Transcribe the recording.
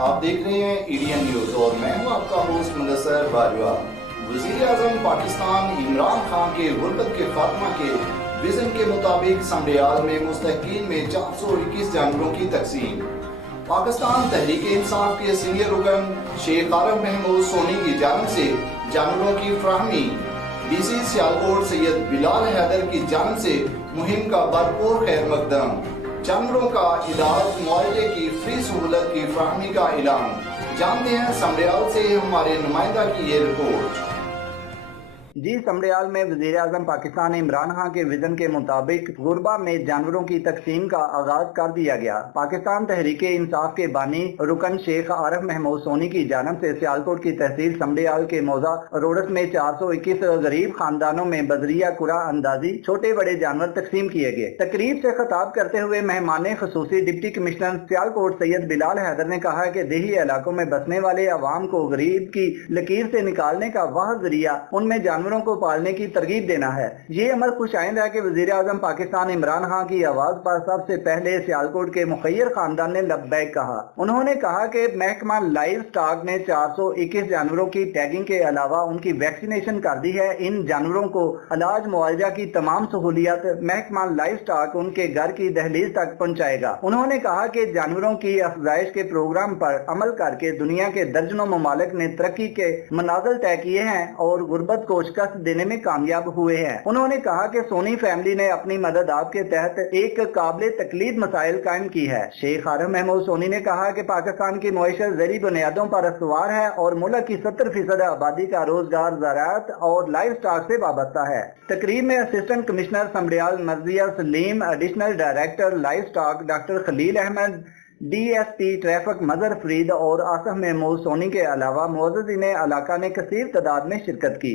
آپ دیکھ رہے ہیں ایڈین نیوز اور میں ہوں آپ کا ہوسٹ مدثر باجوہ۔ وزیر اعظم پاکستان عمران خان کے غربت کے خاتمہ کے وژن کے مطابق سمریال میں مستحقین میں 421 جانوروں کی تقسیم۔ پاکستان تحریک انصاف کے سینئر رکن شیخ عارف محمود سونی کی جانب سے جانوروں کی فراہمی۔ ڈی سی سیالکوٹ سید بلال حیدر کی جانب سے مہم کا بھرپور خیر مقدم۔ جانوروں کا علاج معالجے کی فری سہولت کی فراہمی کا اعلان۔ جانتے ہیں سمریال سے ہمارے نمائندہ کی یہ رپورٹ۔ سمریال میں وزیر اعظم پاکستان عمران خان کے وژن کے مطابق غربا میں جانوروں کی تقسیم کا آغاز کر دیا گیا۔ پاکستان تحریک انصاف کے بانی رکن شیخ عارف محمود سونی کی جانب سے سیالکوٹ کی تحصیل سمریال کے موضع روڈس میں 421 غریب خاندانوں میں بذریعہ قرعہ اندازی چھوٹے بڑے جانور تقسیم کیے گئے۔ تقریب سے خطاب کرتے ہوئے مہمان خصوصی ڈپٹی کمشنر سیالکوٹ سید بلال حیدر نے کہا کہ دیہی علاقوں میں بسنے والے عوام کو غریب کی لکیر سے نکالنے کا واحد ذریعہ ان میں جانوروں کو پالنے کی ترغیب دینا ہے۔ یہ عمل خوش آئند ہے کہ وزیر اعظم پاکستان عمران خان کی آواز پر سب سے پہلے سیالکوٹ کے مخیر خاندان نے لبیک کہا۔ انہوں نے کہا کہ محکمہ لائیو سٹاک نے 421 جانوروں کی ٹیگنگ کے علاوہ ان کی ویکسینیشن کر دی ہے۔ ان جانوروں کو علاج معالجہ کی تمام سہولیات محکمہ لائیو سٹاک ان کے گھر کی دہلیز تک پہنچائے گا۔ انہوں نے کہا کہ جانوروں کی افزائش کے پروگرام پر عمل کر کے دنیا کے درجنوں ممالک نے ترقی کے منازل طے کیے ہیں اور غربت کو شکست دینے میں کامیاب ہوئے ہیں۔ انہوں نے کہا کہ سونی فیملی نے اپنی مدد آپ کے تحت ایک قابل تقلید مسائل قائم کی ہے۔ شیخ عارف محمود سونی نے کہا کہ پاکستان کی معیشت زرعی بنیادوں پر استوار ہے اور ملک کی 70% آبادی کا روزگار زراعت اور لائیو سٹاک سے وابستہ ہے۔ تقریب میں assistant commissioner Samrial Marzia Saleem, additional director livestock doctor Khalil Ahmed, D S P traffic Mazhar Farid اور آصف محمود سونی کے علاوہ معززین علاقہ نے کثیر تعداد میں شرکت کی۔